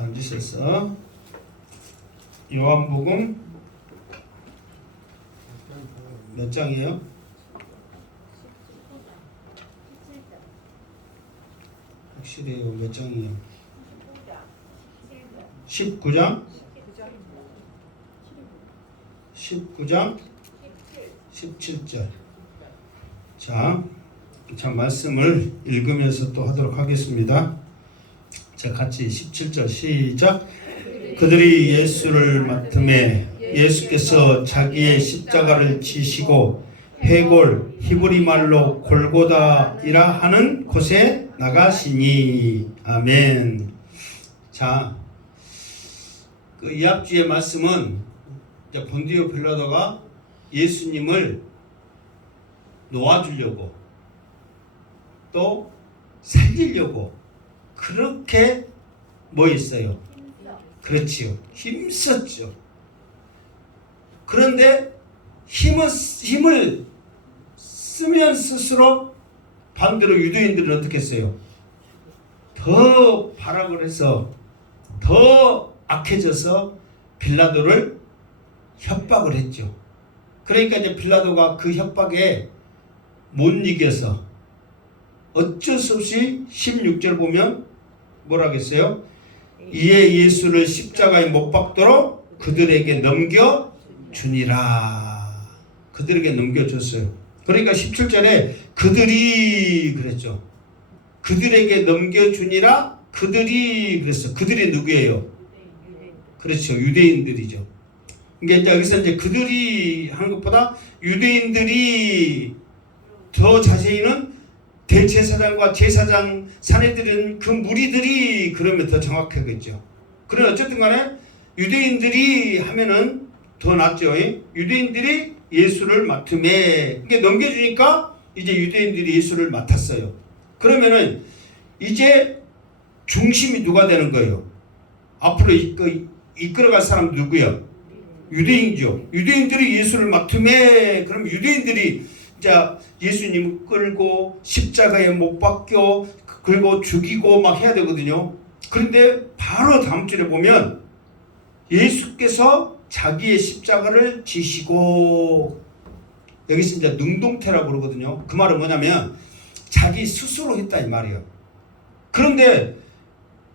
다 앉으셔서 요한복음 몇 장이에요? 확실해요. 몇 장이에요? 19장? 19장? 17절. 자, 말씀을 읽으면서 또 하도록 하겠습니다. 자, 같이 17절 시작. 그들이 예수를 맡음에 예수께서 자기의 십자가를 지시고 회골 히브리 말로 골고다이라 하는 곳에 나가시니. 아멘. 자, 그 이합주의 말씀은 본디오 빌라도가 예수님을 놓아주려고 또 살리려고 그렇게 뭐 했어요? 그렇지요. 힘썼죠. 그런데 힘을 쓰면 쓸수록 반대로 유대인들은 어떻게 했어요? 더 발악을 해서 더 악해져서 빌라도를 협박을 했죠. 그러니까 이제 빌라도가 그 협박에 못 이겨서 어쩔 수 없이 16절 보면 뭐라겠어요? 이에 예수를 십자가에 못 박도록 그들에게 넘겨주니라. 그들에게 넘겨줬어요. 그러니까 17절에 그들이 그랬죠. 그들에게 넘겨주니라. 그들이 그랬어. 그들이 누구예요? 그렇죠. 유대인들이죠. 그러니까 여기서 이제 그들이 하는 것보다 유대인들이 더 자세히는 대제사장과 제사장 사내들은 그 무리들이 그러면 더 정확하겠죠. 그러나 어쨌든 간에 유대인들이 하면은 더 낫죠. 유대인들이 예수를 맡음에 이게 넘겨주니까 이제 유대인들이 예수를 맡았어요. 그러면은 이제 중심이 누가 되는 거예요? 앞으로 이끌어갈 사람 누구야? 유대인이죠. 유대인들이 예수를 맡음에 그럼 유대인들이 자 예수님을 끌고 십자가에 못 박혀 그리고 죽이고 막 해야 되거든요. 그런데 바로 다음 절에 보면 예수께서 자기의 십자가를 지시고 여기서 이제 능동태라고 그러거든요. 그 말은 뭐냐면 자기 스스로 했다 이 말이에요. 그런데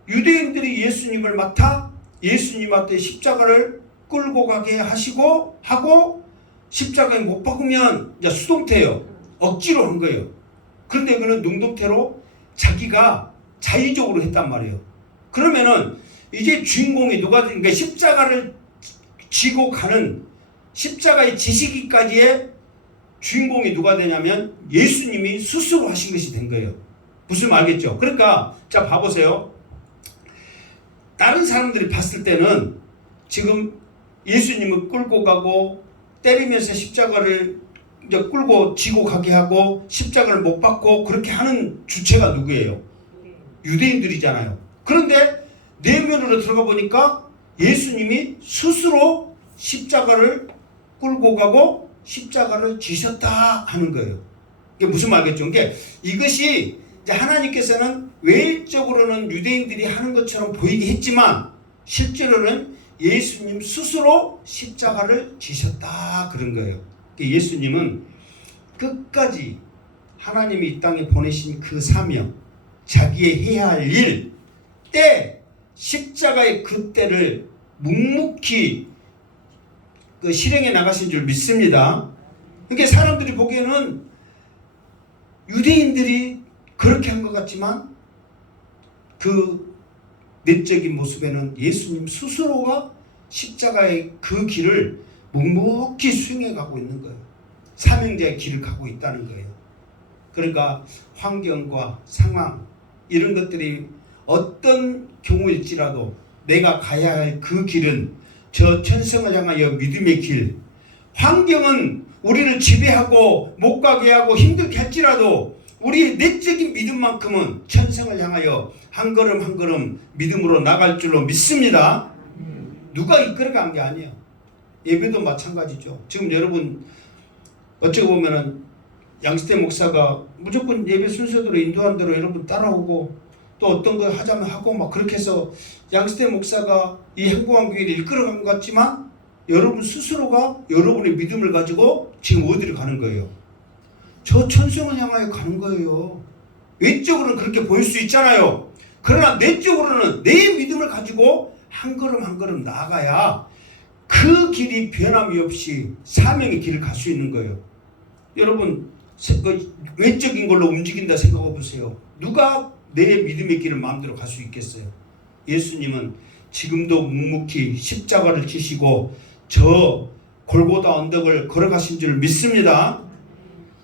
유대인들이 예수님을 맡아 예수님한테 십자가를 끌고 가게 하시고 하고 십자가에 못 박으면 이제 수동태예요. 억지로 한 거예요. 그런데 그는 능동태로 자기가 자의적으로 했단 말이에요. 그러면은 이제 주인공이 누가 그러니까 십자가를 지고 가는 십자가의 지시기까지의 주인공이 누가 되냐면 예수님이 스스로 하신 것이 된 거예요. 무슨 말 알겠죠? 그러니까 자 봐보세요. 다른 사람들이 봤을 때는 지금 예수님을 끌고 가고 때리면서 십자가를 이제 끌고 지고 가게 하고 십자가를 못 받고 그렇게 하는 주체가 누구예요? 유대인들이잖아요. 그런데 내면으로 들어가 보니까 예수님이 스스로 십자가를 끌고 가고 십자가를 지셨다 하는 거예요. 이게 무슨 말이겠죠? 그러니까 이것이 이제 하나님께서는 외적으로는 유대인들이 하는 것처럼 보이게 했지만 실제로는 예수님 스스로 십자가를 지셨다 그런 거예요. 예수님은 끝까지 하나님이 이 땅에 보내신 그 사명, 자기의 해야 할 일, 때 십자가의 그 때를 묵묵히 그 실행해 나가신 줄 믿습니다. 그러니까 사람들이 보기에는 유대인들이 그렇게 한 것 같지만 그 내적인 모습에는 예수님 스스로가 십자가의 그 길을 묵묵히 수행해 가고 있는 거예요. 사명자의 길을 가고 있다는 거예요. 그러니까 환경과 상황 이런 것들이 어떤 경우일지라도 내가 가야 할 그 길은 저 천성을 향하여 믿음의 길. 환경은 우리를 지배하고 못 가게 하고 힘들게 할지라도 우리 내적인 믿음만큼은 천성을 향하여 한 걸음 한 걸음 믿음으로 나갈 줄로 믿습니다. 누가 이끌어간 게 아니에요. 예배도 마찬가지죠. 지금 여러분 어찌 보면은 양시태 목사가 무조건 예배 순서대로 인도한 대로 여러분 따라오고 또 어떤 걸 하자면 하고 막 그렇게 해서 양시대 목사가 이 행복한 교회를 이끌어간 것 같지만 여러분 스스로가 여러분의 믿음을 가지고 지금 어디를 가는 거예요? 저 천성을 향하여 가는 거예요. 외적으로는 그렇게 보일 수 있잖아요. 그러나 내적으로는 내 믿음을 가지고 한 걸음 한 걸음 나아가야 그 길이 변함이 없이 사명의 길을 갈 수 있는 거예요. 여러분 외적인 걸로 움직인다 생각해 보세요. 누가 내 믿음의 길을 마음대로 갈 수 있겠어요? 예수님은 지금도 묵묵히 십자가를 지시고 저 골고다 언덕을 걸어가신 줄 믿습니다.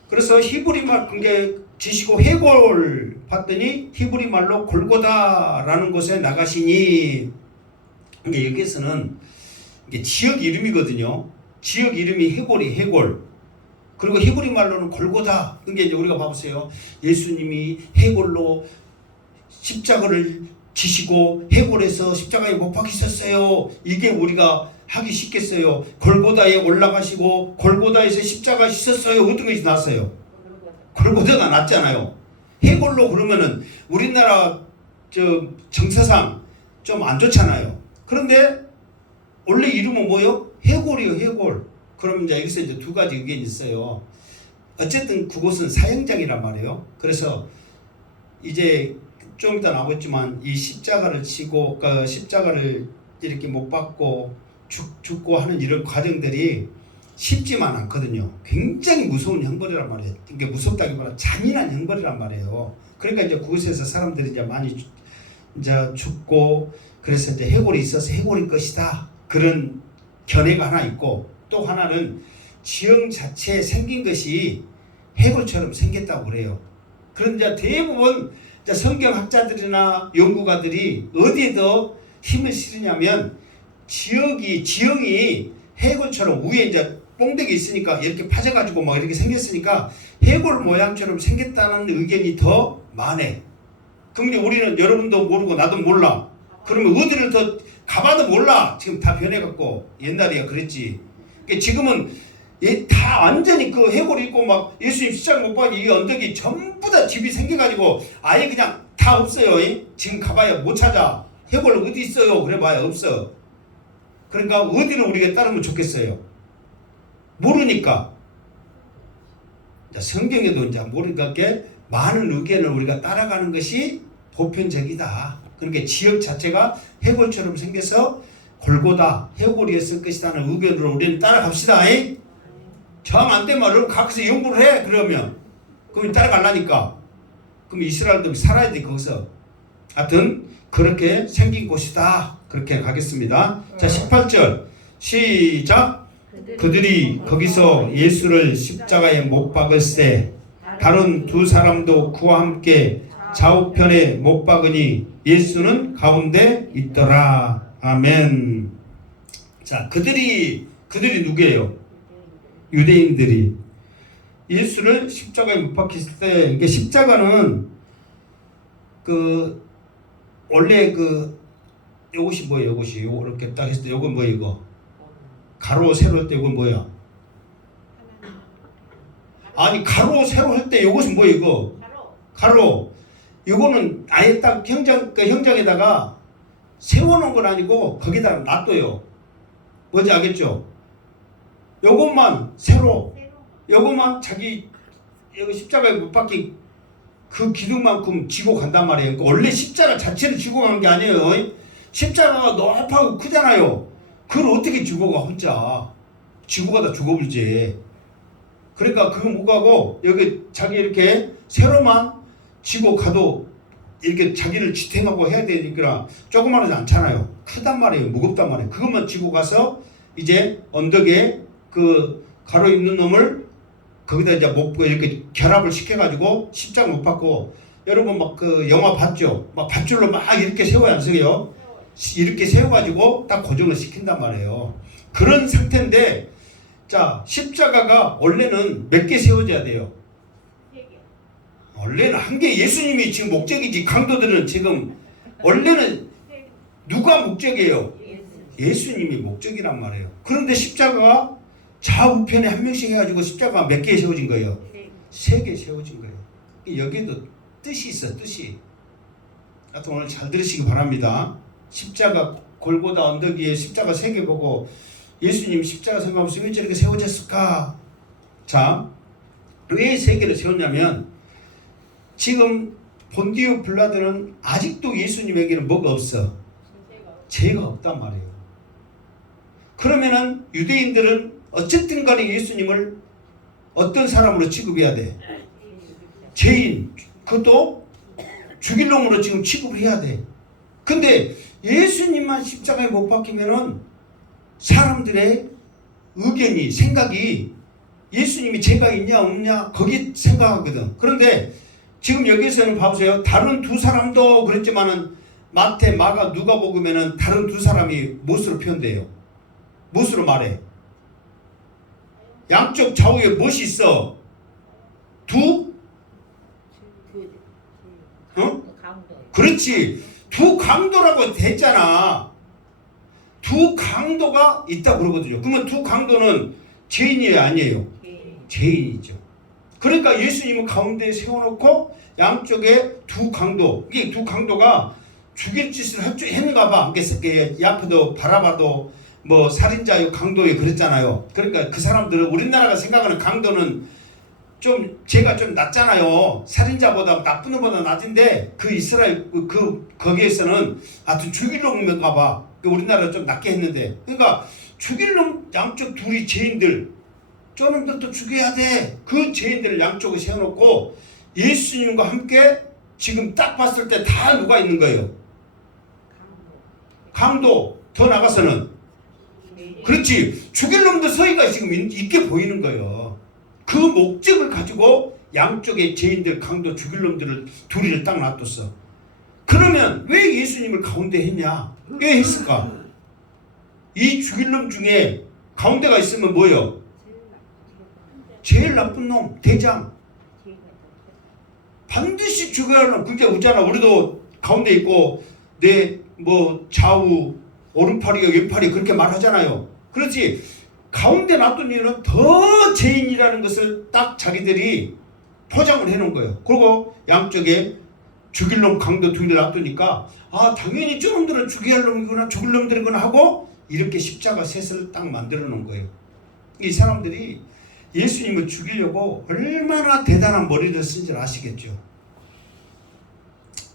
그래서 히브리 말 그게 지시고 해골 봤더니 히브리 말로 골고다라는 곳에 나가시니 이게 여기에서는 이게 지역 이름이거든요. 지역 이름이 해골이 해골. 그리고 히브리 말로는 골고다. 그게 이제 우리가 봐보세요. 예수님이 해골로 십자가를 지시고 해골에서 십자가에 못 박히셨어요. 이게 우리가 하기 쉽겠어요. 골고다에 올라가시고 골고다에서 십자가 씻었어요. 어떤 것이 낫어요? 골고다가 낫잖아요. 해골로 그러면은 우리나라 정서상 좀 안 좋잖아요. 그런데 원래 이름은 뭐요? 해골이요, 해골. 그럼 이제 여기서 이제 두 가지 의견이 있어요. 어쨌든 그곳은 사형장이란 말이에요. 그래서 이제 좀 이따 나오겠지만 이 십자가를 치고 그러니까 십자가를 이렇게 못 박고 죽고 하는 이런 과정들이 쉽지만 않거든요. 굉장히 무서운 형벌이란 말이에요. 이게 무섭다기보다 잔인한 형벌이란 말이에요. 그러니까 이제 그곳에서 사람들이 이제 많이 이제 죽고 그래서 이제 해골이 있어서 해골일 것이다. 그런 견해가 하나 있고 또 하나는 지형 자체에 생긴 것이 해골처럼 생겼다고 그래요. 그런데 대부분 성경학자들이나 연구가들이 어디에 더 힘을 실으냐면 지형이 해골처럼 위에 이제 뽕대기 있으니까 이렇게 파져가지고 막 이렇게 생겼으니까 해골 모양처럼 생겼다는 의견이 더 많네. 그럼 이제 우리는 여러분도 모르고 나도 몰라. 그러면 어디를 더 가봐도 몰라. 지금 다 변해갖고 옛날이야 그랬지. 그러니까 지금은 다 완전히 그 해골이 있고 막 예수님 십자가 못 박이 이 언덕이 전부 다 집이 생겨가지고 아예 그냥 다 없어요. 지금 가봐야 못 찾아. 해골 어디 있어요? 그래봐야 없어. 그러니까 어디를 우리가 따르면 좋겠어요? 모르니까. 성경에도 이제 모르니까 많은 의견을 우리가 따라가는 것이 보편적이다. 그러니까 지역 자체가 해골처럼 생겨서 골고다 해골이었을 것이라는 의견으로 우리는 따라갑시다. 정 안 되면 여러분 가서 연구를 해. 그러면 그럼 따라가려니까. 그럼 이스라엘도 살아야 돼 거기서. 하여튼 그렇게 생긴 곳이다. 그렇게 가겠습니다. 자 18절 시작. 그들이 거기서 예수를 십자가에 못 박을세 다른 두 사람도 그와 함께 좌우편에 못 박으니 예수는 가운데 있더라. 아멘. 자 그들이 누구예요? 유대인들이 예수를 십자가에 못 박혔을 때 이게 십자가는 그 원래 그 요것이 뭐예요? 요것이 이렇게 딱 했을 때 요건 뭐예요? 이거 가로 세로 할 때 이건 뭐야? 아니 가로 세로 할 때 요것은 뭐예요? 이거 가로 요거는 아예 딱 형장에다가 세워놓은 건 아니고 거기다가 놔둬요. 뭔지 알겠죠? 요것만 세로 요것만 자기 여기 십자가에 못 박힌 그 기둥만큼 지고 간단 말이에요. 그러니까 원래 십자가 자체를 지고 간 게 아니에요. 십자가가 높하고 크잖아요. 그걸 어떻게 지고 가 혼자. 지고 가다 죽어불지. 그러니까 그거 못 가고 여기 자기 이렇게 세로만 지고 가도 이렇게 자기를 지탱하고 해야 되니까 조그마하지 않잖아요. 크단 말이에요. 무겁단 말이에요. 그것만 지고 가서 이제 언덕에 그 가로 있는 놈을 거기다 이제 못 이렇게 결합을 시켜가지고 십자가 못 박고 여러분 막 그 영화 봤죠? 막 밧줄로 막 이렇게 세워야 안 세워요? 이렇게 세워가지고 딱 고정을 시킨단 말이에요. 그런 상태인데 자 십자가가 원래는 몇 개 세워져야 돼요? 원래는 한 개. 예수님이 지금 목적이지. 강도들은 지금 원래는 누가 목적이에요? 예수님이 목적이란 말이에요. 그런데 십자가가 좌우편에 한 명씩 해가지고 십자가가 몇 개 세워진 거예요? 3개 세워진 거예요. 여기에도 뜻이 있어. 뜻이. 하여튼 오늘 잘 들으시기 바랍니다. 십자가 골고다 언덕 위에 십자가 3개 보고 예수님 십자가 생각하면서 왜 저렇게 세워졌을까? 자, 왜 3개를 세웠냐면 지금 본디오 빌라도는 아직도 예수님에게는 뭐가 없어? 죄가 없단 말이에요. 그러면은 유대인들은 어쨌든 간에 예수님을 어떤 사람으로 취급해야 돼? 죄인, 그것도 죽일 놈으로 지금 취급을 해야 돼. 근데 예수님만 십자가에 못 박히면은 사람들의 의견이, 생각이 예수님이 죄가 있냐 없냐 거기 생각하거든. 그런데 지금 여기서는 봐보세요. 다른 두 사람도 그랬지만은 마태, 마가, 누가복음에는 다른 두 사람이 무엇으로 표현돼요? 무엇으로 말해? 양쪽 좌우에 무엇이 있어? 두? 어? 그렇지. 두 강도라고 했잖아. 두 강도가 있다고 그러거든요. 그러면 두 강도는 죄인이에요, 아니에요? 죄인이죠. 그러니까 예수님은 가운데에 세워놓고 양쪽에 두 강도, 이게 두 강도가 죽일 짓을 했는가 봐. 야프도 바라바도 뭐 살인자요 강도요 그랬잖아요. 그러니까 그 사람들은 우리나라가 생각하는 강도는 좀 죄가 좀 낮잖아요. 살인자보다 나쁜 놈보다 낮은데 그 이스라엘 거기에서는 하여튼 죽일 놈인가 봐. 우리나라 좀 낮게 했는데, 그러니까 죽일 놈 양쪽 둘이 죄인들, 저놈들도 죽여야 돼. 그 죄인들을 양쪽에 세워놓고 예수님과 함께 지금 딱 봤을 때 다 누가 있는 거예요? 강도. 더 나가서는 그렇지. 죽일 놈들 서희가 지금 있게 보이는 거예요. 그 목적을 가지고 양쪽의 죄인들, 강도, 죽일 놈들을 둘이를 딱 놔뒀어. 그러면 왜 예수님을 가운데 했냐? 왜 했을까? 이 죽일 놈 중에 가운데가 있으면 뭐예요? 제일 나쁜 놈, 대장. 반드시 죽여야 할 놈. 그게 웃잖아. 우리도 가운데 있고 내 뭐 좌우 오른팔이가 왼팔이 그렇게 말하잖아요. 그렇지. 가운데 놔둔 이유는 더 죄인이라는 것을 딱 자기들이 포장을 해놓은 거예요. 그리고 양쪽에 죽일 놈 강도 둘이 놔두니까 아 당연히 저놈들은 죽여야 할 놈이구나, 죽일 놈들이구나 하고 이렇게 십자가 셋을 딱 만들어 놓은 거예요. 이 사람들이 예수님을 죽이려고 얼마나 대단한 머리를 쓴 줄 아시겠죠.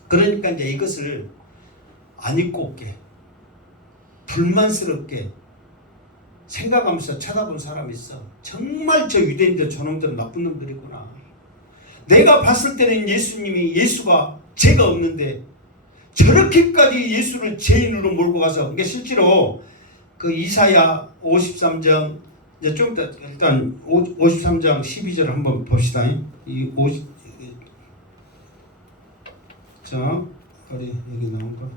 그러니까 이제 이것을 안 입고 올게, 불만스럽게 생각하면서 쳐다본 사람이 있어. 정말 저 유대인들 저놈들은 나쁜 놈들이구나. 내가 봤을 때는 예수가 죄가 없는데 저렇게까지 예수를 죄인으로 몰고 가서, 그러니까 실제로 그 이사야 53장, 이제 좀 이따 일단 53장 12절 한번 봅시다. 이 50, 자, 빨리 여기 나온 거.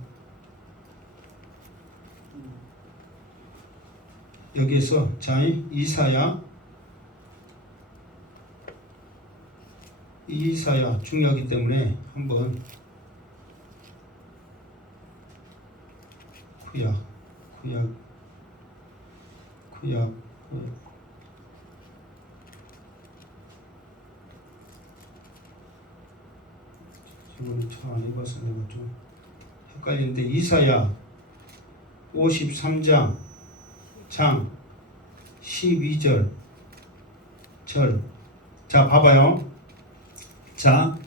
여기에서 자, 이사야 중요하기 때문에 한번 구약 이거는 잘 안 읽어서 내가 좀 헷갈리는데, 이사야 53장 장 12절 절. 자 봐봐요. 자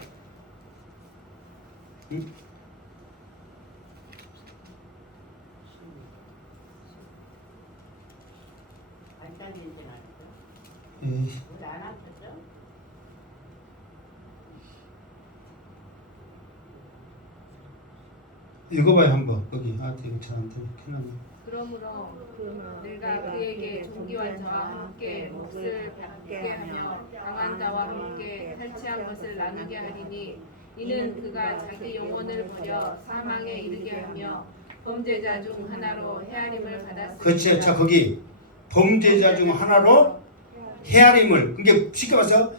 읽어봐요 한번. 여기 이거 잘안 돼. 큰일 났네. 그러므로 내가 그에게 종기와 자와 함께 몫을 받게 하며 강한 자와 함께 탈취한 것을 나누게 하리니 이는 그가 자기 영혼을 버려 사망에 이르게 하며 범죄자 중 하나로 헤아림을 받았으니. 그렇지. 자 거기 범죄자 중 하나로 헤아림을, 그게 쉽게 말해서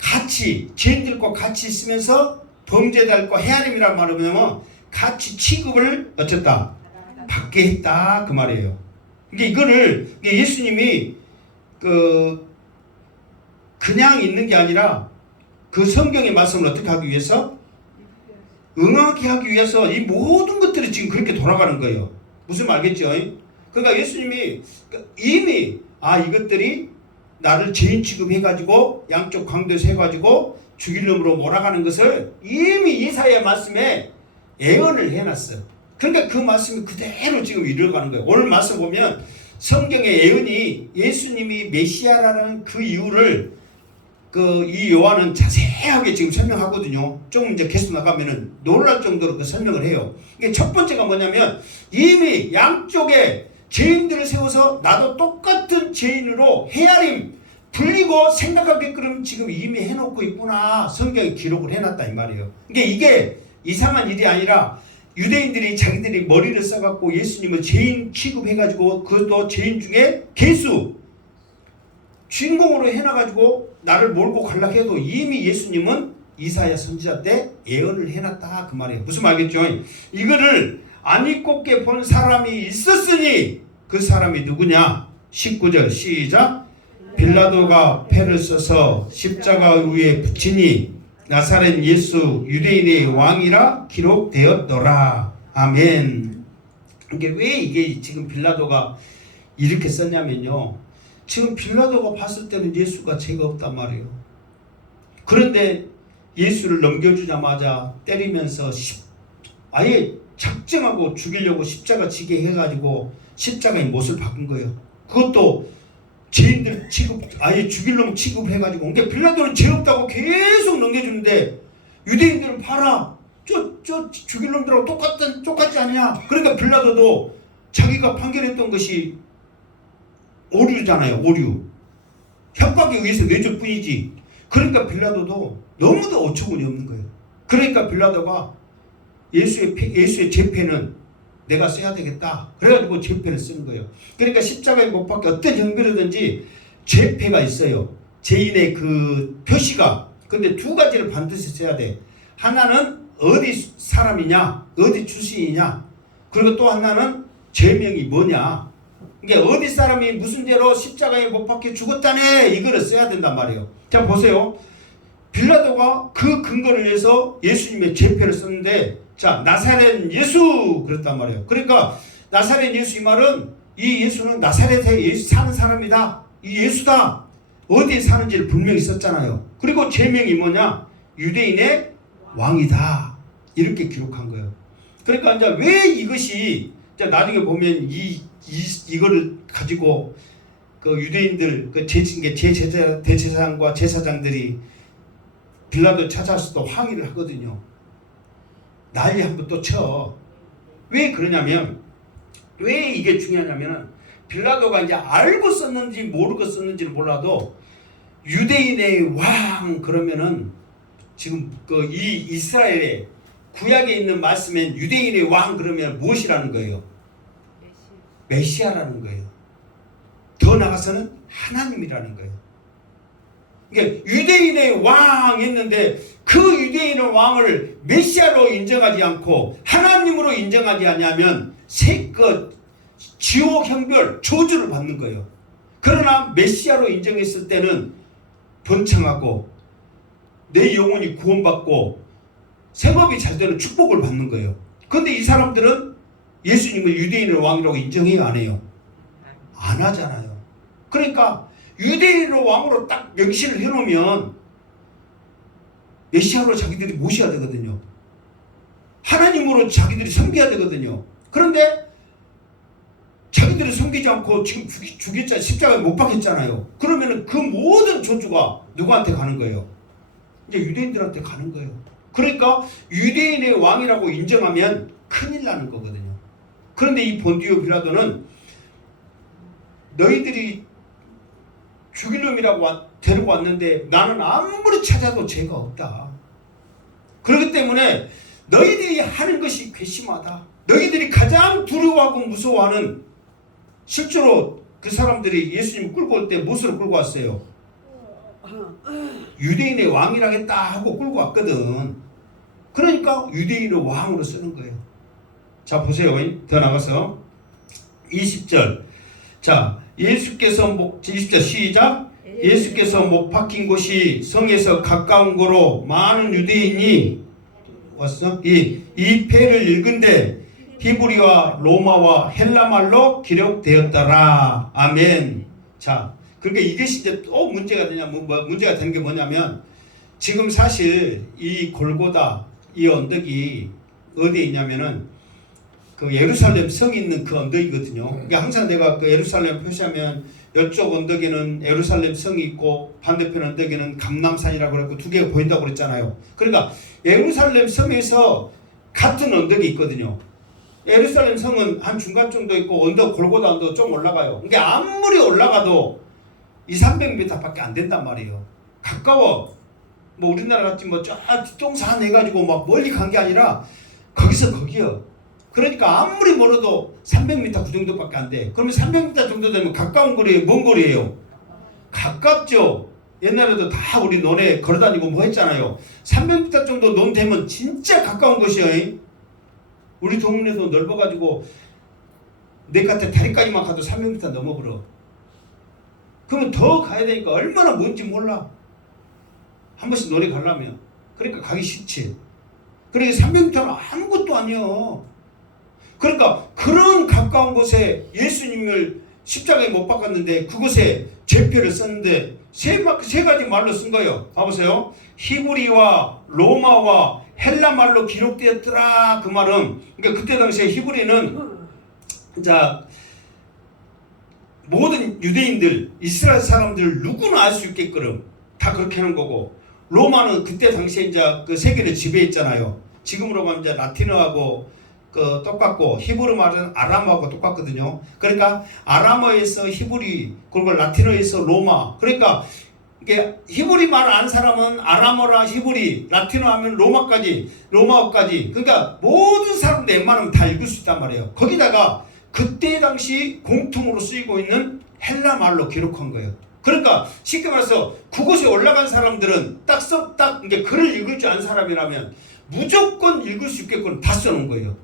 같이 죄인들과 같이 있으면서 범죄자들과 헤아림이란 말은 뭐냐면 같이 취급을 어쨌다 받게 했다 그 말이에요. 그러니까 이거를 예수님이 그냥 있는 게 아니라 그 성경의 말씀을 어떻게 하기 위해서 응하게 하기 위해서 이 모든 것들이 지금 그렇게 돌아가는 거예요. 무슨 말 알겠죠? 그러니까 예수님이 이미 이것들이 나를 죄인 취급해가지고 양쪽 강도에 세가지고 죽일 놈으로 몰아가는 것을 이미 이사야 말씀에 예언을 해놨어요. 그러니까 그 말씀이 그대로 지금 이루어가는 거예요. 오늘 말씀 보면 성경의 예언이 예수님이 메시아라는 그 이유를 이 요한은 자세하게 지금 설명하거든요. 좀 이제 계속 나가면은 놀랄 정도로 그 설명을 해요. 이게 첫 번째가 뭐냐면 이미 양쪽에 죄인들을 세워서 나도 똑같은 죄인으로 헤아림 불리고 생각하게끔 지금 이미 해놓고 있구나. 성경에 기록을 해놨다 이 말이에요. 이게 이상한 일이 아니라 유대인들이 자기들이 머리를 써갖고 예수님을 죄인 취급해가지고 그것도 죄인 중에 개수 주인공으로 해놔가지고 나를 몰고 가려고 해도 이미 예수님은 이사야 선지자 때 예언을 해놨다 그 말이에요. 무슨 말이겠죠? 이거를 안 입곱게 본 사람이 있었으니 그 사람이 누구냐? 19절 시작. 빌라도가 패를 써서 십자가 위에 붙이니 나사렛 예수 유대인의 왕이라 기록되었더라. 아멘. 이게 왜 이게 지금 빌라도가 이렇게 썼냐면요. 지금 빌라도가 봤을 때는 예수가 죄가 없단 말이에요. 그런데 예수를 넘겨주자마자 때리면서 아예 작정하고 죽이려고 십자가 지게 해가지고 십자가의 못을 바꾼 거예요. 그것도 죄인들 아예 죽일 놈 취급해가지고. 그러니까 빌라도는 죄 없다고 계속 넘겨주는데 유대인들은 봐라. 저 죽일 놈들하고 똑같지 않냐. 그러니까 빌라도도 자기가 판결했던 것이 오류잖아요. 오류. 협박에 의해서 내줄 뿐이지. 그러니까 빌라도도 너무도 어처구니 없는 거예요. 그러니까 빌라도가 예수의 죄패는 내가 써야 되겠다. 그래가지고 죄패를 쓰는 거예요. 그러니까 십자가에 못 박혀 어떤 형벌이든지 죄패가 있어요. 죄인의 그 표시가. 근데 두 가지를 반드시 써야 돼. 하나는 어디 사람이냐, 어디 출신이냐, 그리고 또 하나는 죄명이 뭐냐. 그러니까 어디 사람이 무슨 죄로 십자가에 못 박혀 죽었다네, 이거를 써야 된단 말이에요. 자 보세요. 빌라도가 그 근거를 위해서 예수님의 죄패를 썼는데, 자 나사렛 예수 그랬단 말이에요. 그러니까 나사렛 예수 이 말은 이 예수는 나사렛에 예수 사는 사람이다. 이 예수다. 어디에 사는지를 분명히 썼잖아요. 그리고 죄명이 뭐냐? 유대인의 왕이다. 이렇게 기록한 거예요. 그러니까 이제 왜 이것이 이제 나중에 보면 이거를 가지고 그 유대인들 그 대제사장과 제사장들이 빌라도 찾아서 또 항의를 하거든요. 난리 한번 또 쳐. 왜 그러냐면, 왜 이게 중요하냐면, 빌라도가 이제 알고 썼는지 모르고 썼는지는 몰라도 유대인의 왕 그러면은 지금 그 이 이스라엘의 구약에 있는 말씀엔 유대인의 왕 그러면 무엇이라는 거예요? 메시아라는 거예요. 더 나아가서는 하나님이라는 거예요. 그러니까 유대인의 왕 했는데 그 유대인의 왕을 메시아로 인정하지 않고 하나님으로 인정하지 않냐면 새껏 지옥 형벌 저주를 받는 거예요. 그러나 메시아로 인정했을 때는 번창하고 내 영혼이 구원받고 생업이 잘 되는 축복을 받는 거예요. 그런데 이 사람들은 예수님을 유대인의 왕이라고 인정해요, 안 해요? 안 하잖아요. 그러니까 유대인의 왕으로 딱 명시를 해놓으면 메시아로 자기들이 모셔야 되거든요. 하나님으로 자기들이 섬겨야 되거든요. 그런데 자기들이 섬기지 않고 지금 죽였잖아요. 십자가에 못 박혔잖아요. 그러면은 그 모든 저주가 누구한테 가는 거예요? 이제 유대인들한테 가는 거예요. 그러니까 유대인의 왕이라고 인정하면 큰일 나는 거거든요. 그런데 이 본디오 빌라도는 너희들이 죽일 놈이라고 데리고 왔는데 나는 아무리 찾아도 죄가 없다. 그렇기 때문에 너희들이 하는 것이 괘씸하다. 너희들이 가장 두려워하고 무서워하는, 실제로 그 사람들이 예수님 끌고 올 때 무엇으로 끌고 왔어요? 유대인의 왕이라 했다 하고 끌고 왔거든. 그러니까 유대인의 왕으로 쓰는 거예요. 자 보세요. 더 나가서 20절. 자 예수께서 20절 시작. 예수께서 못 박힌 곳이 성에서 가까운 거로 많은 유대인이 왔어? 이 패를 읽은데 히브리와 로마와 헬라말로 기록되었더라. 아멘. 자, 그러니까 이것이 이제 또 문제가 되냐, 문제가 되는 게 뭐냐면, 지금 사실 이 골고다, 이 언덕이 어디에 있냐면은 그 예루살렘 성이 있는 그 언덕이거든요. 그러니까 항상 내가 그 예루살렘 표시하면 이쪽 언덕에는 예루살렘 성이 있고 반대편 언덕에는 감람산이라고 그랬고 두 개가 보인다고 그랬잖아요. 그러니까 예루살렘 성에서 같은 언덕이 있거든요. 예루살렘 성은 한 중간 정도 있고 언덕 골고다 언덕 좀 올라가요. 그러니까 아무리 올라가도 200-300m밖에 안 된단 말이에요. 가까워. 뭐 우리나라 같이 뭐저 뒷동산 해가지고 막 멀리 간 게 아니라 거기서 거기요. 그러니까 아무리 멀어도 300m 그 정도밖에 안 돼. 그러면 300m 정도 되면 가까운 거리예요? 먼 거리예요? 가깝죠. 옛날에도 다 우리 논에 걸어다니고 뭐 했잖아요. 300m 정도 논 되면 진짜 가까운 것이에요. 우리 동네도 넓어가지고 내 곁에 다리까지만 가도 300m 넘어버려. 그러면 더 가야 되니까 얼마나 먼지 몰라. 한 번씩 논에 가려면. 그러니까 가기 싫지. 그러니까 300m는 아무것도 아니야. 그러니까 그런 가까운 곳에 예수님을 십자가에 못 박았는데 그곳에 죄표를 썼는데 세 가지 말로 쓴 거예요. 봐보세요. 히브리와 로마와 헬라 말로 기록되었더라. 그 말은 그러니까 그때 당시에 히브리는 자 모든 유대인들 이스라엘 사람들 누구나 알 수 있게끔 다 그렇게 하는 거고, 로마는 그때 당시에 이제 그 세계를 지배했잖아요. 지금으로 가면 이제 라틴어하고 그 똑같고 히브리 말은 아람어하고 똑같거든요. 그러니까 아람어에서 히브리, 그리고 라틴어에서 로마. 그러니까 이게 히브리 말 아는 사람은 아람어라 히브리, 라틴어 하면 로마어까지. 그러니까 모든 사람들 웬만하면 다 읽을 수 있단 말이에요. 거기다가 그때 당시 공통으로 쓰이고 있는 헬라 말로 기록한 거예요. 그러니까 쉽게 말해서 그곳에 올라간 사람들은 딱 이제 글을 읽을 줄 아는 사람이라면 무조건 읽을 수 있게끔 다 써놓은 거예요.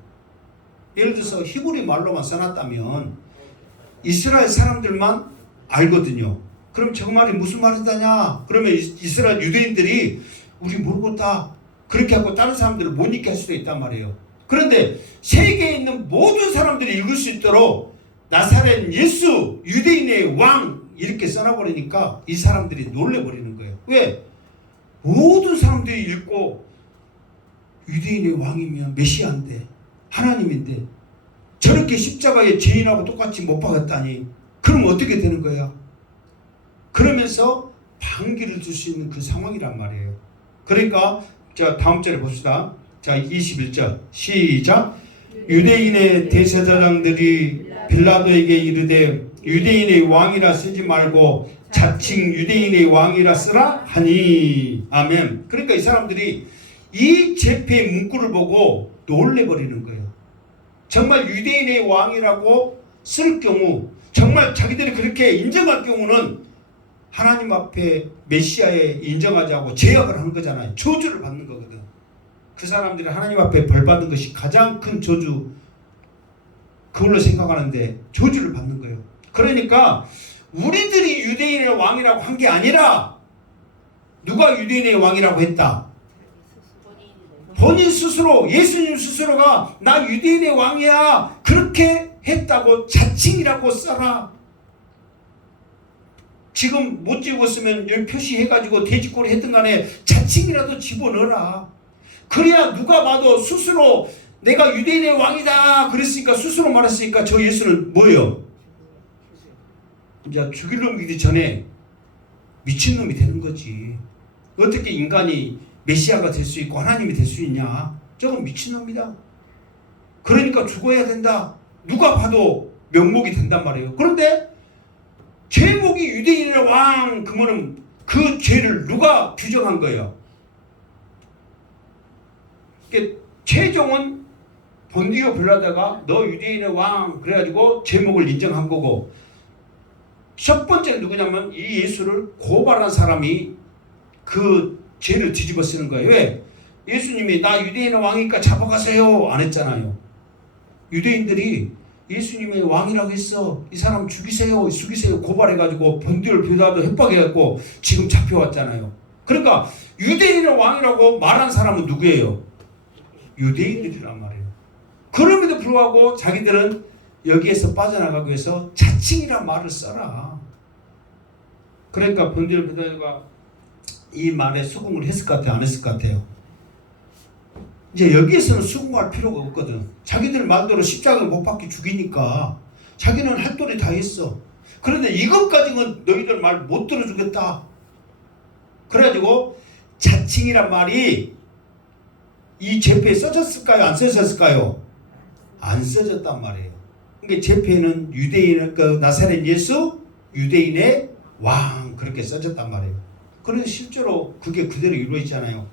예를 들어서 히브리 말로만 써놨다면 이스라엘 사람들만 알거든요. 그럼 저 말이 무슨 말이다냐? 그러면 이스라엘 유대인들이 우리 모르겠다. 그렇게 하고 다른 사람들을 못 읽게 할 수도 있단 말이에요. 그런데 세계에 있는 모든 사람들이 읽을 수 있도록 나사렛 예수 유대인의 왕 이렇게 써놔버리니까 이 사람들이 놀래버리는 거예요. 왜? 모든 사람들이 읽고 유대인의 왕이면 메시아인데 하나님인데 저렇게 십자가에 죄인하고 똑같이 못 박았다니 그럼 어떻게 되는 거야? 그러면서 반기를 줄 수 있는 그 상황이란 말이에요. 그러니까 자 다음 절에 봅시다. 자 21절 시작. 유대인의 대제사장들이 빌라도에게 이르되 유대인의 왕이라 쓰지 말고 자칭 유대인의 왕이라 쓰라 하니. 아멘. 그러니까 이 사람들이 이 죄패의 문구를 보고 놀래버리는 거예요. 정말 유대인의 왕이라고 쓸 경우, 정말 자기들이 그렇게 인정할 경우는 하나님 앞에 메시아에 인정하자고 제약을 한 거잖아요. 저주를 받는 거거든. 그 사람들이 하나님 앞에 벌 받은 것이 가장 큰 저주, 그걸로 생각하는데 저주를 받는 거예요. 그러니까 우리들이 유대인의 왕이라고 한 게 아니라 누가 유대인의 왕이라고 했다? 본인 스스로, 예수님 스스로가 나 유대인의 왕이야 그렇게 했다고 자칭이라고 써라. 지금 못 찍었으면 여기 표시해가지고 돼지꼬리 했든 간에 자칭이라도 집어넣어라. 그래야 누가 봐도 스스로 내가 유대인의 왕이다 그랬으니까, 스스로 말했으니까 저 예수는 뭐예요? 이제 죽일 놈이기 전에 미친놈이 되는 거지. 어떻게 인간이 메시아가 될 수 있고 하나님이 될 수 있냐? 저건 미친놈이다. 그러니까 죽어야 된다. 누가 봐도 명목이 된단 말이에요. 그런데 제목이 유대인의 왕 그러면 그 죄를 누가 규정한 거예요? 최종은 본디오 빌라도가 너 유대인의 왕 그래가지고 제목을 인정한 거고, 첫 번째는 누구냐면 이 예수를 고발한 사람이 그 죄를 뒤집어 쓰는 거예요. 왜? 예수님이 나 유대인의 왕이니까 잡아가세요 안 했잖아요. 유대인들이 예수님의 왕이라고 했어, 이 사람 죽이세요 고발해가지고 본디오 빌라도 협박해갖고 지금 잡혀왔잖아요. 그러니까 유대인의 왕이라고 말한 사람은 누구예요? 유대인들이란 말이에요. 그럼에도 불구하고 자기들은 여기에서 빠져나가기 위해서 자칭이란 말을 써라. 그러니까 본디오 빌라도가 이 말에 수긍을 했을 것 같아요? 안 했을 것 같아요? 이제 여기에서는 수긍할 필요가 없거든. 자기들 말대로 십자가에 못 박혀 죽이니까 자기는 할 도리 다 했어. 그런데 이것까지는 너희들 말 못 들어주겠다. 그래가지고 자칭이란 말이 이 제표에 써졌을까요? 안 써졌을까요? 안 써졌단 말이에요. 그러니까 제표에는 유대인, 그 나사렛 예수, 유대인의 왕 그렇게 써졌단 말이에요. 그런데 실제로 그게 그대로 이루어지잖아요.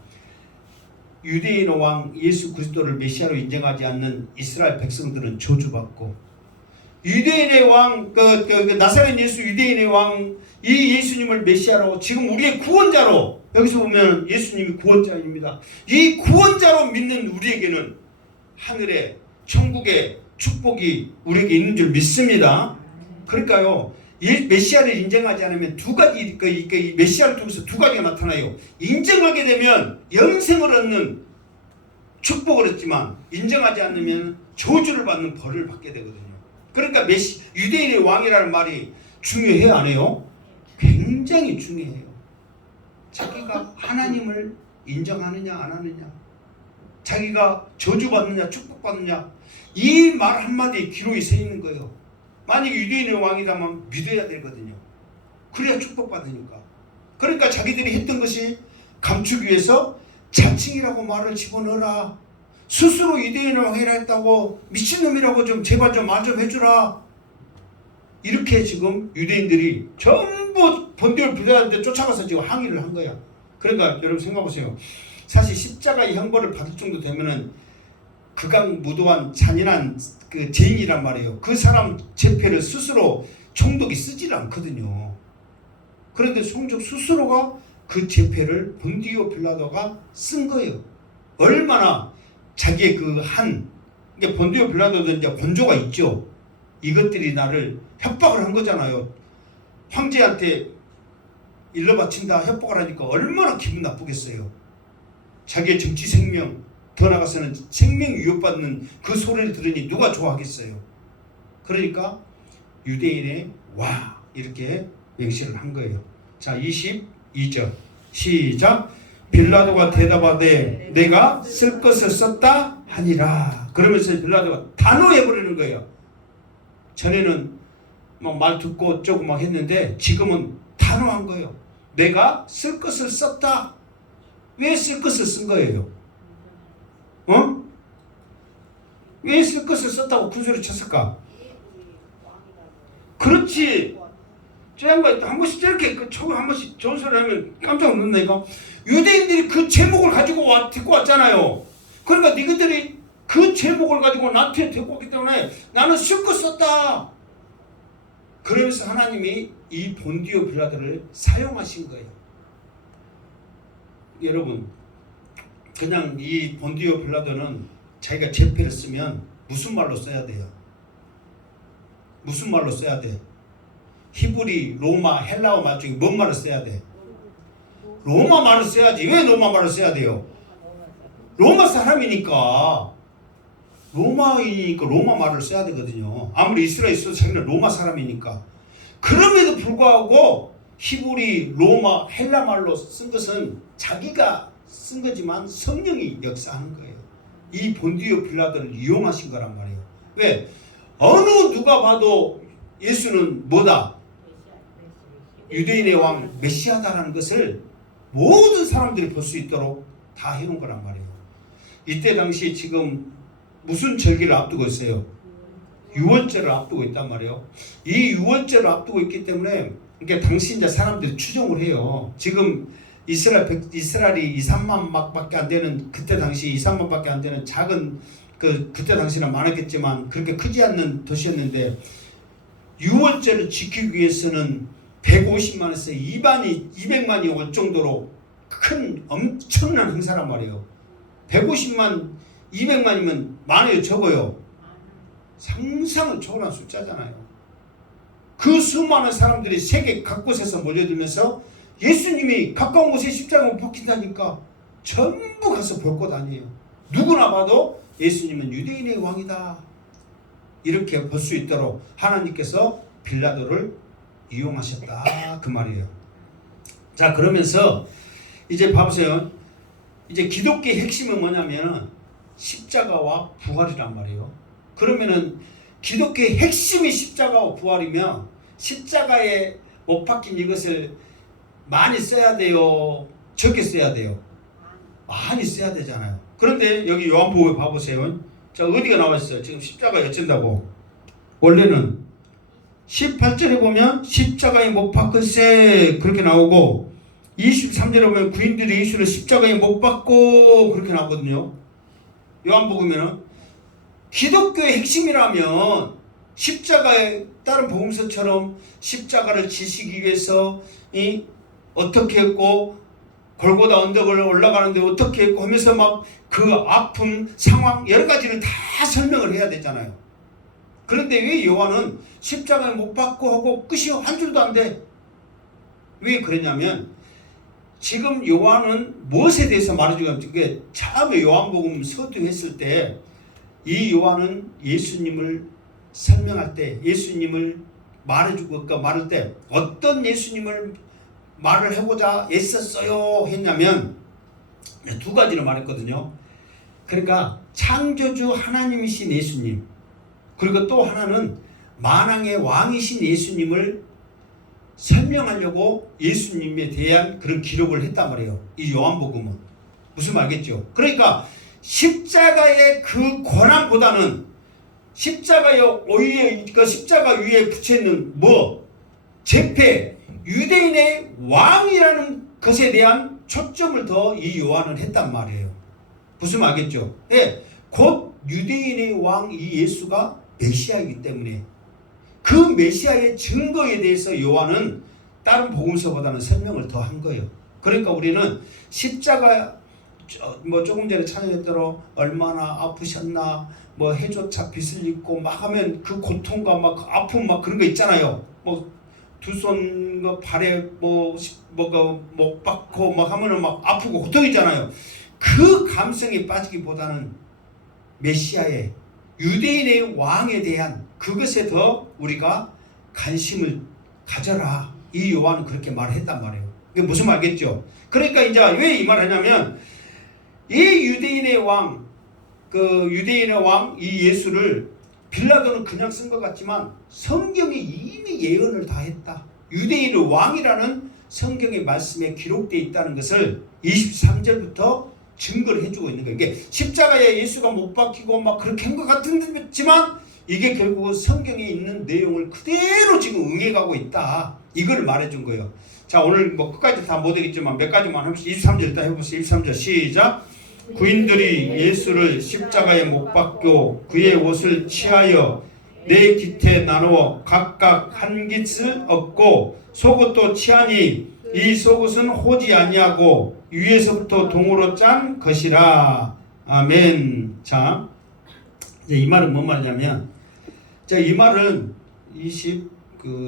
유대인의 왕 예수 그리스도를 메시아로 인정하지 않는 이스라엘 백성들은 저주받고, 유대인의 왕, 나사렛 예수 유대인의 왕, 이 예수님을 메시아로, 지금 우리의 구원자로, 여기서 보면 예수님이 구원자입니다. 이 구원자로 믿는 우리에게는 하늘의 천국의 축복이 우리에게 있는 줄 믿습니다. 그러니까요, 메시아를 인정하지 않으면 두 가지, 메시아를 통해서 두 가지가 나타나요. 인정하게 되면 영생을 얻는 축복을 얻지만, 인정하지 않으면 저주를 받는 벌을 받게 되거든요. 그러니까 유대인의 왕이라는 말이 중요해요, 안 해요? 굉장히 중요해요. 자기가 하나님을 인정하느냐 안 하느냐, 자기가 저주받느냐 축복받느냐, 이 말 한마디에 기록이 서 있는 거예요. 만약에 유대인의 왕이라면 믿어야 되거든요. 그래야 축복받으니까. 그러니까 자기들이 했던 것이 감추기 위해서 자칭이라고 말을 집어넣어라. 스스로 유대인의 왕이라 했다고 미친놈이라고 좀 제발 좀 말 좀 해주라. 이렇게 지금 유대인들이 전부 본디오 빌라도한테 쫓아가서 지금 항의를 한 거야. 그러니까 여러분 생각해보세요. 사실 십자가의 형벌을 받을 정도 되면은 극악무도한 잔인한 그 죄인이란 말이에요. 그 사람 제패를 스스로 총독이 쓰질 않거든요. 그런데 총독 스스로가 그 제패를 본디오 빌라도가 쓴 거예요. 얼마나 자기의 그러니까 본디오 빌라도도 이제 권조가 있죠. 이것들이 나를 협박을 한 거잖아요. 황제한테 일러 바친다 협박을 하니까 얼마나 기분 나쁘겠어요. 자기의 정치 생명, 더 나아가서는 생명 위협받는 그 소리를 들으니 누가 좋아하겠어요. 그러니까 유대인의 와 이렇게 명시를 한 거예요. 자, 22절 시작. 빌라도가 대답하되 내가 쓸 것을 썼다 하니라. 그러면서 빌라도가 단호해버리는 거예요. 전에는 막 말 듣고 조금 막 했는데 지금은 단호한 거예요. 내가 쓸 것을 썼다. 왜 쓸 것을 쓴 거예요? 왜 쓸 것을 썼다고 그 소리 쳤을까? 그렇지. 저 양반 한 번씩 저렇게 한 번씩 좋은 소리 하면 깜짝 놀란다니까. 유대인들이 그 제목을 가지고 데리고 왔잖아요. 그러니까 너희들이 그 제목을 가지고 나한테 데리고 왔기 때문에 나는 쓸 것 썼다. 그러면서 하나님이 이 본디오 빌라도를 사용하신 거예요. 여러분, 그냥 이 본디오 빌라도는 자기가 제패를 쓰면 무슨 말로 써야 돼요? 무슨 말로 써야 돼? 히브리, 로마, 헬라어 말 중에 뭔 말을 써야 돼? 로마 말을 써야지. 왜 로마 말을 써야 돼요? 로마 사람이니까. 로마이니까 로마 말을 써야 되거든요. 아무리 이스라엘에 있어도 자기는 로마 사람이니까. 그럼에도 불구하고 히브리, 로마, 헬라 말로 쓴 것은 자기가 쓴 거지만 성령이 역사하는 거예요. 이 본디오 빌라도를 이용하신 거란 말이에요. 왜? 어느 누가 봐도 예수는 뭐다? 유대인의 왕 메시아다라는 것을 모든 사람들이 볼 수 있도록 다 해놓은 거란 말이에요. 이때 당시 지금 무슨 절기를 앞두고 있어요? 유월절을 앞두고 있단 말이에요. 이 유월절을 앞두고 있기 때문에 그러니까 당시 이제 사람들이 추정을 해요. 지금 이스라엘이 2, 3만 밖에 안 되는, 그때 당시 2, 3만 밖에 안 되는 작은 그때 당시는 많았겠지만 그렇게 크지 않는 도시였는데, 유월절을 지키기 위해서는 150만에서 200만이 올 정도로 큰 엄청난 행사란 말이에요. 150만, 200만이면 많아요, 적어요? 상상을 초월한 숫자잖아요. 그 수많은 사람들이 세계 각곳에서 몰려들면서 예수님이 가까운 곳에 십자가에 못 박힌다니까 전부 가서 볼 것 아니에요. 누구나 봐도 예수님은 유대인의 왕이다. 이렇게 볼 수 있도록 하나님께서 빌라도를 이용하셨다. 그 말이에요. 자, 그러면서 이제 봐보세요. 이제 기독교의 핵심은 뭐냐면 십자가와 부활이란 말이에요. 그러면은 기독교의 핵심이 십자가와 부활이면 십자가에 못 박힌 이것을 많이 써야 돼요? 적게 써야 돼요? 많이 써야 되잖아요. 그런데 여기 요한복음에 봐보세요. 자, 어디가 나와 있어요? 지금 십자가에 어쩐다고? 원래는 18절에 보면 십자가에 못 박으세 그렇게 나오고 23절에 보면 구인들이 예수를 십자가에 못 박고 그렇게 나오거든요. 요한복음에는 기독교의 핵심이라면 십자가에 다른 복음서처럼 십자가를 지시기 위해서 어떻게 했고 골고다 언덕을 올라가는데 어떻게 했고 하면서 막 그 아픔 상황 여러 가지를 다 설명을 해야 되잖아요. 그런데 왜 요한은 십자가에 못 박고 하고 끝이 한 줄도 안 돼? 왜 그러냐면 지금 요한은 무엇에 대해서 말해주고 있게 처음에 요한복음 서두했을 때 이 요한은 예수님을 설명할 때 예수님을 말해주고 그러니까 말할 때 어떤 예수님을 말을 해보자 애썼어요 했냐면 두 가지를 말했거든요. 그러니까 창조주 하나님이신 예수님 그리고 또 하나는 만왕의 왕이신 예수님을 설명하려고 예수님에 대한 그런 기록을 했단 말이에요. 이 요한복음은 무슨 말겠죠? 그러니까 십자가의 그 고난보다는 십자가 위에 붙여있는 제패 유대인의 왕이라는 것에 대한 초점을 더 이 요한은 했단 말이에요. 무슨 말겠죠? 예, 곧 유대인의 왕 이 예수가 메시아이기 때문에 그 메시아의 증거에 대해서 요한은 다른 복음서보다는 설명을 더 한 거예요. 그러니까 우리는 십자가 조금 전에 찬양했대로 얼마나 아프셨나 해조차 빚을 입고 막 하면 그 고통과 막 그 아픔 막 그런 거 있잖아요. 두 손 발에 목 박고 막 하면은 막 아프고 고통이잖아요. 그 감성에 빠지기보다는 메시아의 유대인의 왕에 대한 그것에 더 우리가 관심을 가져라. 이 요한은 그렇게 말했단 말이에요. 이게 무슨 말겠죠? 그러니까 이제 왜 이 말을 하냐면 이 유대인의 왕 이 예수를 빌라도는 그냥 쓴 것 같지만 성경이 이미 예언을 다 했다. 유대인의 왕이라는 성경의 말씀에 기록되어 있다는 것을 23절부터 증거를 해주고 있는 거예요. 이게 십자가에 예수가 못 박히고 막 그렇게 한 것 같지만 이게 결국은 성경에 있는 내용을 그대로 지금 응해가고 있다. 이걸 말해준 거예요. 자, 오늘 끝까지 다 못하겠지만 몇 가지만 해보시죠. 23절 일단 해보세요. 23절 시작. 구인들이 예수를 십자가에 못 박고 그의 옷을 취하여 네 깃에 나누어 각각 한 깃을 얻고 속옷도 취하니 이 속옷은 호지 아니하고 위에서부터 동으로 짠 것이라. 아멘. 자, 이제 이 말은 뭔 말이냐면, 자, 이 말은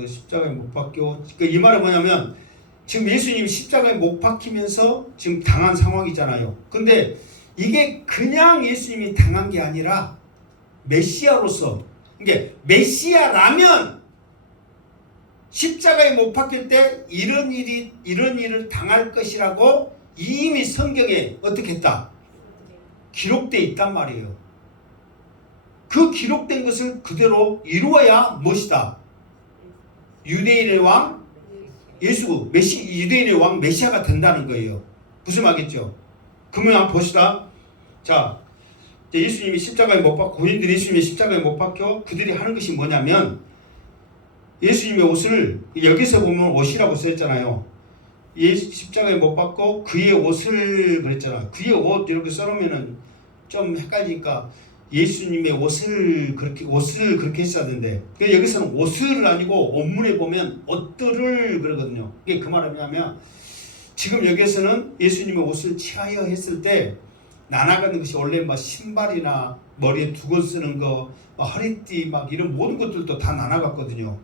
십자가에 못 박혀. 이 말은 뭐냐면, 지금 예수님이 십자가에 못 박히면서 지금 당한 상황이잖아요. 근데 이게 그냥 예수님이 당한 게 아니라 메시아로서, 이게 메시아라면 십자가에 못 박힐 때 이런 일을 당할 것이라고 이미 성경에 어떻게 했다? 기록되어 있단 말이에요. 그 기록된 것을 그대로 이루어야 무엇이다? 유대인의 왕 유대인의 왕 메시아가 된다는 거예요. 무슨 말겠죠? 그러면 한번 봅시다. 자, 예수님이 십자가에 못 박고 고인들이 예수님이 십자가에 못 박혀 그들이 하는 것이 뭐냐면 예수님의 옷을 여기서 보면 옷이라고 써있잖아요. 십자가에 못 박고 그의 옷을 그랬잖아. 그의 옷 이렇게 써놓으면은 좀 헷갈리니까 예수님의 옷을 그렇게 했어야 되는데 여기서는 옷을 아니고 원문에 보면 옷들을 그러거든요. 이게 그 말은 뭐냐면 지금 여기에서는 예수님의 옷을 취하여 했을 때 나눠가는 것이 원래 신발이나 머리에 두고 쓰는 거 허리띠 이런 모든 것들도 다 나눠갔거든요.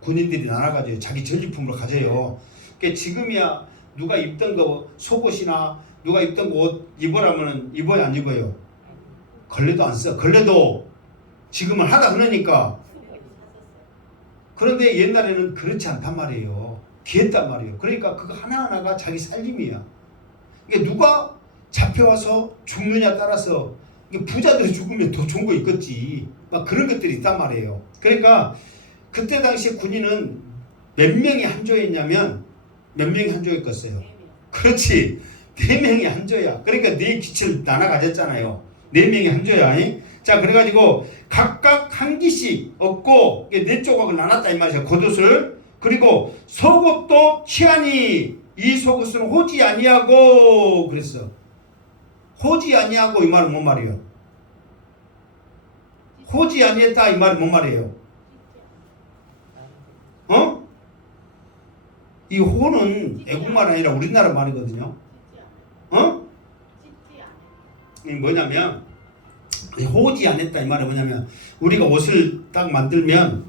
군인들이 나눠가져요. 자기 전리품으로 가져요. 그러니까 지금이야 누가 입던 거 속옷이나 누가 입던 거 옷 입으라면 입어야 안 입어요? 걸레도 안 써. 걸레도 지금은 하다 그러니까. 그런데 옛날에는 그렇지 않단 말이에요. 귀했단 말이에요. 그러니까 그거 하나하나가 자기 살림이야. 이게 누가 잡혀와서 죽느냐 따라서 부자들이 죽으면 더 좋은 거 있겠지. 막 그런 것들이 있단 말이에요. 그러니까 그때 당시에 군인은 몇 명이 한 조였냐면 몇 명이 한 조였겠어요. 그렇지. 4명이 한 조야. 그러니까 4기치를 나눠 가졌잖아요. 4명이 한 조야. 자, 그래가지고 각각 한 기씩 얻고 4조각을 나눴다 이 말이야. 겉옷을. 그리고 속옷도 취하니 이 속옷은 호지 아니하고 그랬어. 호지 아니하고 이 말은 뭔 말이에요? 호지 아니했다 이 말은 뭔 말이에요? 어? 이 호는 애국말 아니라 우리나라 말이거든요. 어? 이 뭐냐면 호지 안 했다 이 말은 뭐냐면 우리가 옷을 딱 만들면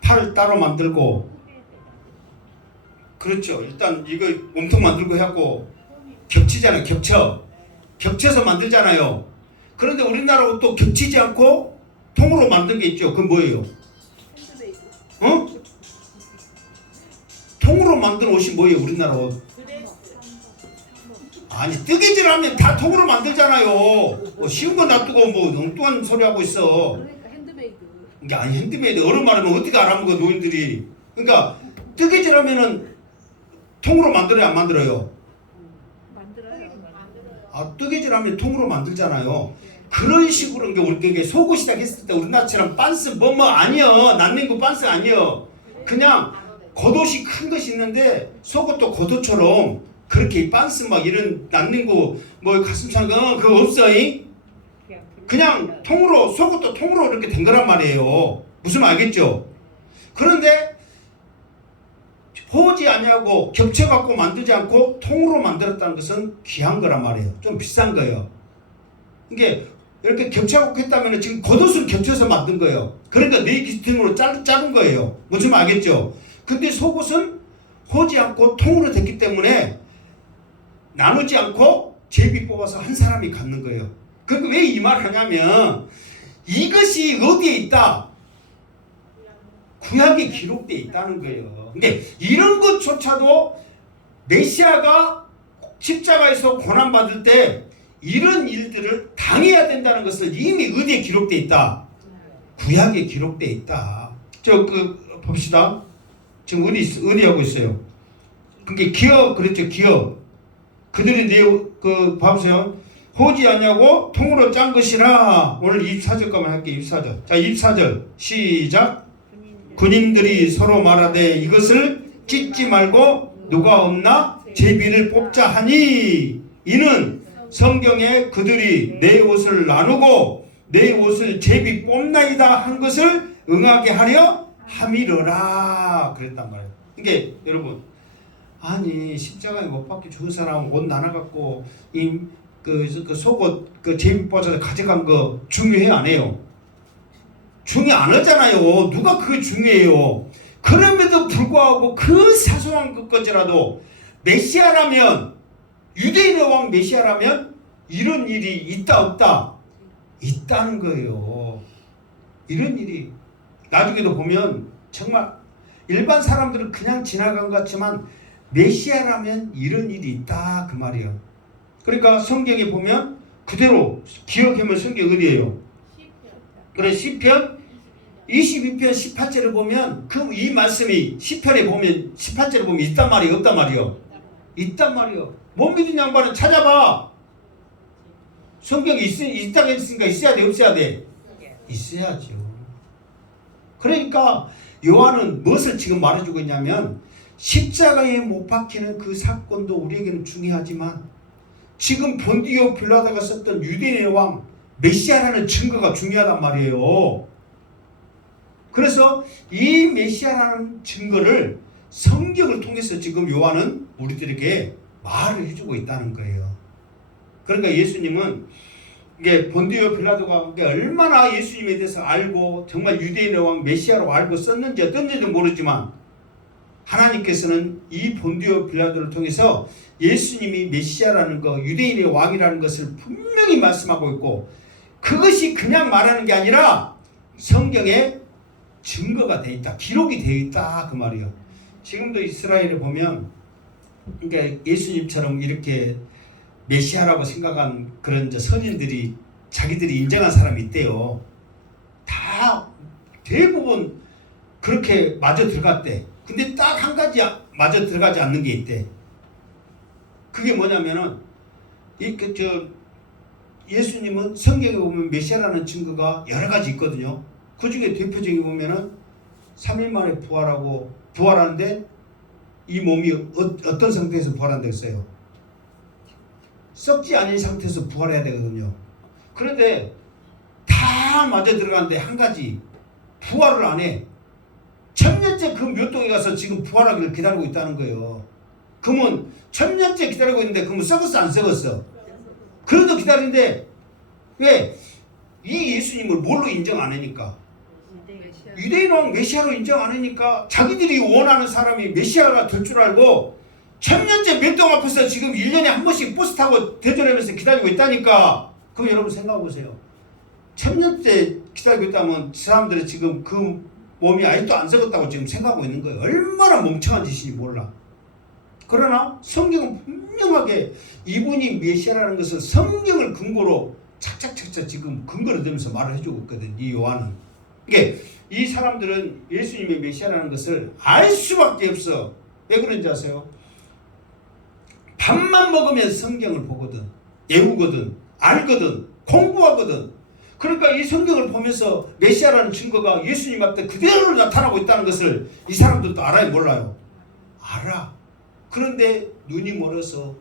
팔을 따로 만들고 그렇죠. 일단 이거 몸통 만들고 해갖고 겹치잖아요. 겹쳐서 만들잖아요. 그런데 우리나라 옷도 겹치지 않고 통으로 만든 게 있죠. 그건 뭐예요? 어? 통으로 만든 옷이 뭐예요? 우리나라 옷. 아니 뜨개질하면 다 통으로 만들잖아요. 뭐 쉬운 거 놔두고 뭐 엉뚱한 소리 하고 있어. 그러니까 핸드메이드. 이게 아니 핸드메이드 어른 말하면 어떻게 알아먹어 노인들이. 그러니까 뜨개질하면은 통으로 만들어요 안 만들어요? 만들어요. 아 뜨개질하면 통으로 만들잖아요. 그런 식으로 우리 속옷 시작했을 때 우리나라처럼 빤스 뭐 아니요 난닝구 빤스 아니요. 그냥 겉옷이 큰 것이 있는데 속옷도 겉옷처럼 그렇게 빤스 막 이런 난닝구 뭐 가슴살 그거 없어잉? 그냥 통으로 속옷도 통으로 이렇게 된 거란 말이에요. 무슨 말 알겠죠? 그런데 호지 아니하고 겹쳐갖고 만들지 않고 통으로 만들었다는 것은 귀한 거란 말이에요. 좀 비싼 거예요. 이게 이렇게 겹쳐갖고 했다면 지금 겉옷은 겹쳐서 만든 거예요. 그러니까 4기둥으로 자른 거예요. 무슨 말 알겠죠? 근데 속옷은 호지 않고 통으로 됐기 때문에 나누지 않고 제비 뽑아서 한 사람이 갖는 거예요. 그러니까 왜 이 말을 하냐면 이것이 어디에 있다? 구약에 기록되어 있다는 거예요. 근데 이런 것조차도 메시아가 십자가에서 고난받을 때 이런 일들을 당해야 된다는 것을 이미 어디에 기록되어 있다? 구약에 기록되어 있다. 봅시다. 지금 어디 하고 있어요? 그게 기업 그랬죠. 기업. 그들이 봐보세요. 호지 아니하고 통으로 짠 것이라. 오늘 24절까지만 할게요. 24절. 자, 24절 시작. 군인들이 서로 말하되 이것을 찢지 말고 누가 없나 제비를 뽑자 하니 이는 성경에 그들이 내 옷을 나누고 내 옷을 제비 뽑나이다 한 것을 응하게 하려 함이러라 그랬단 말이에요. 이게 여러분 아니 십자가에 못 박혀 죽은 사람 옷 나눠갖고 그 속옷 그 제비 뽑아서 가져간 거 중요해 안 해요? 중요 안 하잖아요. 누가 그게 중요해요? 그럼에도 불구하고 그 사소한 것까지라도 메시아라면 유대인의 왕 메시아라면 이런 일이 있다 없다? 있다는 거예요. 이런 일이 나중에도 보면 정말 일반 사람들은 그냥 지나간 것 같지만 메시아라면 이런 일이 있다 그 말이에요. 그러니까 성경에 보면 그대로 기억하면 성경 어디예요? 그래 시편 22편 18절을 보면 그 이 말씀이 시편에 보면 18절에 보면 있단 말이에요 없단 말이에요? 있단 말이에요. 못 믿는 양반은 찾아봐. 성경이 있다고 했으니까 있어야 돼 없어야 돼? 있어야죠. 그러니까 요한은 무엇을 지금 말해주고 있냐면 십자가에 못 박히는 그 사건도 우리에게는 중요하지만 지금 본디오 빌라도가 썼던 유대인의 왕 메시아라는 증거가 중요하단 말이에요. 그래서 이 메시아라는 증거를 성경을 통해서 지금 요한은 우리들에게 말을 해주고 있다는 거예요. 그러니까 예수님은 이게 본디오 빌라도가 얼마나 예수님에 대해서 알고 정말 유대인의 왕 메시아로 알고 썼는지 어떤지도 모르지만 하나님께서는 이 본디오 빌라도를 통해서 예수님이 메시아라는 거 유대인의 왕이라는 것을 분명히 말씀하고 있고 그것이 그냥 말하는 게 아니라 성경에 증거가 돼 있다. 기록이 돼 있다. 그 말이요. 지금도 이스라엘에 보면 그러니까 예수님처럼 이렇게 메시아라고 생각한 그런 이제 선인들이 자기들이 인정한 사람이 있대요. 다 대부분 그렇게 마저 들어갔대. 근데 딱 한 가지 마저 들어가지 않는 게 있대. 그게 뭐냐면은 예수님은 성경에 보면 메시아라는 증거가 여러 가지 있거든요. 그 중에 대표적인 보면은 3일 만에 부활하는데 이 몸이 어떤 상태에서 부활한다고 했어요? 썩지 않은 상태에서 부활해야 되거든요. 그런데 다 맞아 들어가는데 한 가지 부활을 안 해. 1000년째 그 묘동에 가서 지금 부활하기를 기다리고 있다는 거예요. 그러면 1000년째 기다리고 있는데 그러면 썩었어 안 썩었어? 그래도 기다리는데 왜? 이 예수님을 뭘로 인정 안 하니까? 유대인왕 메시아로 인정 안 하니까 자기들이 원하는 사람이 메시아가 될 줄 알고 1000년째 묘동 앞에서 지금 1년에 한 번씩 버스 타고 대전하면서 기다리고 있다니까. 그럼 여러분 생각해 보세요. 1000년째 기다리고 있다면 사람들이 지금 그 몸이 아직도 안 썩었다고 지금 생각하고 있는 거예요. 얼마나 멍청한 짓인지 몰라. 그러나 성경은 분명하게 이분이 메시아라는 것을 성경을 근거로 착착착착 지금 근거를 대면서 말을 해주고 있거든. 이 요한은. 그러니까 이 사람들은 예수님의 메시아라는 것을 알 수밖에 없어. 왜 그런지 아세요? 밥만 먹으면 성경을 보거든. 외우거든. 알거든. 공부하거든. 그러니까 이 성경을 보면서 메시아라는 증거가 예수님 앞에 그대로 나타나고 있다는 것을 이 사람들도 알아요? 몰라요? 알아. 그런데 눈이 멀어서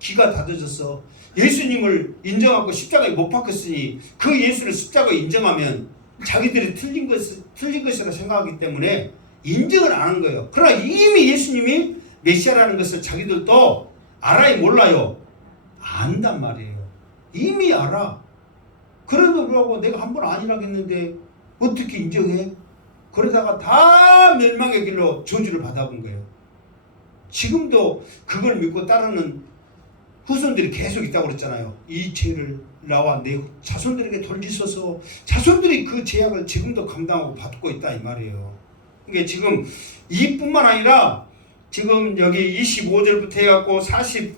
귀가 닫아져서 예수님을 인정하고 십자가에 못 박혔으니 그 예수를 십자가에 인정하면 자기들이 틀린 것이라 생각하기 때문에 인정을 안 하는 거예요. 그러나 이미 예수님이 메시아라는 것을 자기들도 알아요? 몰라요? 안단 말이에요. 이미 알아. 그래도 불구하고 내가 한 번 아니라고 했는데 어떻게 인정해? 그러다가 다 멸망의 길로 저주를 받아본 거예요. 지금도 그걸 믿고 따르는 후손들이 계속 있다고 그랬잖아요. 이 죄를 나와 내 자손들에게 돌리소서. 자손들이 그 죄악을 지금도 감당하고 받고 있다 이 말이에요. 그러니까 지금 이뿐만 아니라 지금 여기 25절부터 해갖고 40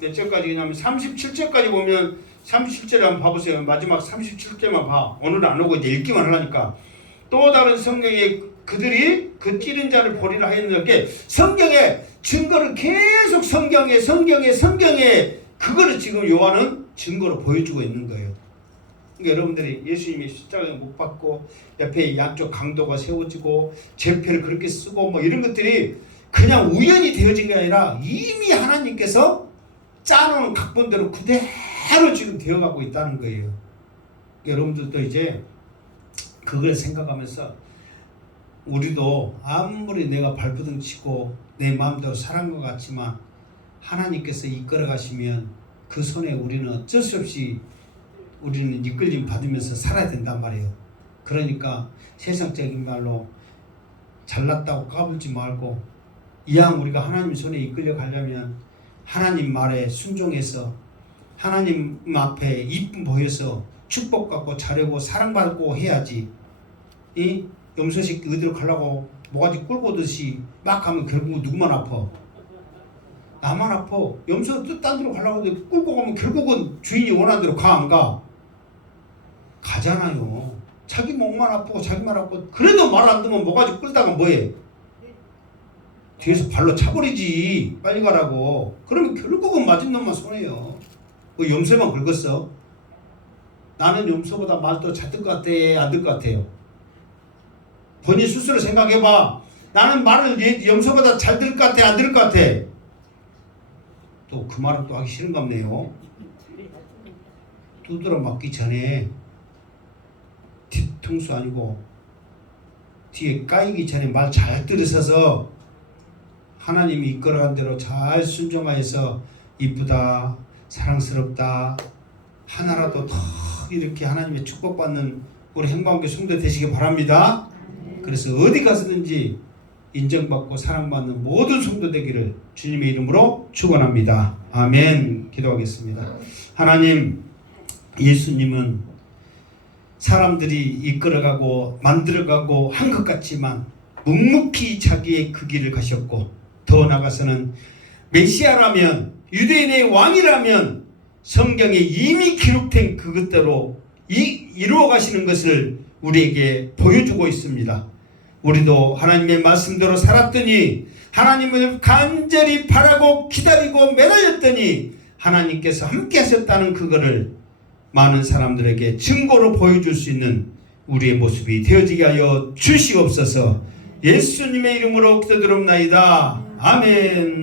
몇 절까지 그냐면 37절까지 보면 37절에 한번 봐보세요. 마지막 37절만 봐. 오늘은 안 오고 이제 읽기만 하려니까. 또 다른 성경에 그들이 그 찌른 자를 보리라 하였는데 성경에 증거를 계속 성경에 그거를 지금 요한은 증거로 보여주고 있는 거예요. 그러니까 여러분들이 예수님이 십자가에 못 박고 옆에 양쪽 강도가 세워지고 제패를 그렇게 쓰고 뭐 이런 것들이 그냥 우연히 되어진 게 아니라 이미 하나님께서 짜놓은 각본대로 그대로 지금 되어가고 있다는 거예요. 여러분들도 이제 그걸 생각하면서 우리도 아무리 내가 발버둥 치고 내 마음대로 살한 것 같지만 하나님께서 이끌어 가시면 그 손에 우리는 어쩔 수 없이 우리는 이끌림 받으면서 살아야 된단 말이에요. 그러니까 세상적인 말로 잘났다고 까불지 말고 이왕 우리가 하나님 손에 이끌려 가려면 하나님 말에 순종해서 하나님 앞에 이쁨 보여서 축복받고 자려고 사랑받고 해야지. 이 염소식 어디로 가려고 모가지 끌고 오듯이 막 가면 결국 누구만 아파? 나만 아파. 염소 딴 데로 가려고 끌고 가면 결국은 주인이 원하는 대로 가 안 가? 가잖아요. 자기 목만 아프고 자기만 아프고 그래도 말 안 듣면 모가지 끌다가 뭐해? 뒤에서 발로 차버리지. 빨리 가라고. 그러면 결국은 맞은 놈만 손해요. 뭐 염소만 긁었어? 나는 염소보다 말도 잘 들 것 같아? 안 들 것 같아요? 본인 스스로 생각해봐. 나는 말을 염소보다 잘 들을 것 같아? 안 들을 것 같아? 또 그 말은 또 하기 싫은가 보네요. 두드러 맞기 전에 뒤통수 아니고 뒤에 까이기 전에 말 잘 들으셔서 하나님이 이끌어간 대로 잘 순종하여서 이쁘다, 사랑스럽다, 하나라도 더 이렇게 하나님의 축복받는 우리 행방교 성도 되시기 바랍니다. 그래서 어디 가서든지 인정받고 사랑받는 모든 성도 되기를 주님의 이름으로 축원합니다. 아멘. 기도하겠습니다. 하나님, 예수님은 사람들이 이끌어가고 만들어가고 한 것 같지만 묵묵히 자기의 그 길을 가셨고, 더 나아가서는 메시아라면, 유대인의 왕이라면 성경에 이미 기록된 그것대로 이루어 가시는 것을 우리에게 보여주고 있습니다. 우리도 하나님의 말씀대로 살았더니, 하나님을 간절히 바라고 기다리고 매달렸더니 하나님께서 함께 하셨다는 그거를 많은 사람들에게 증거로 보여줄 수 있는 우리의 모습이 되어지게 하여 주시옵소서. 예수님의 이름으로 기도드립나이다. 아멘.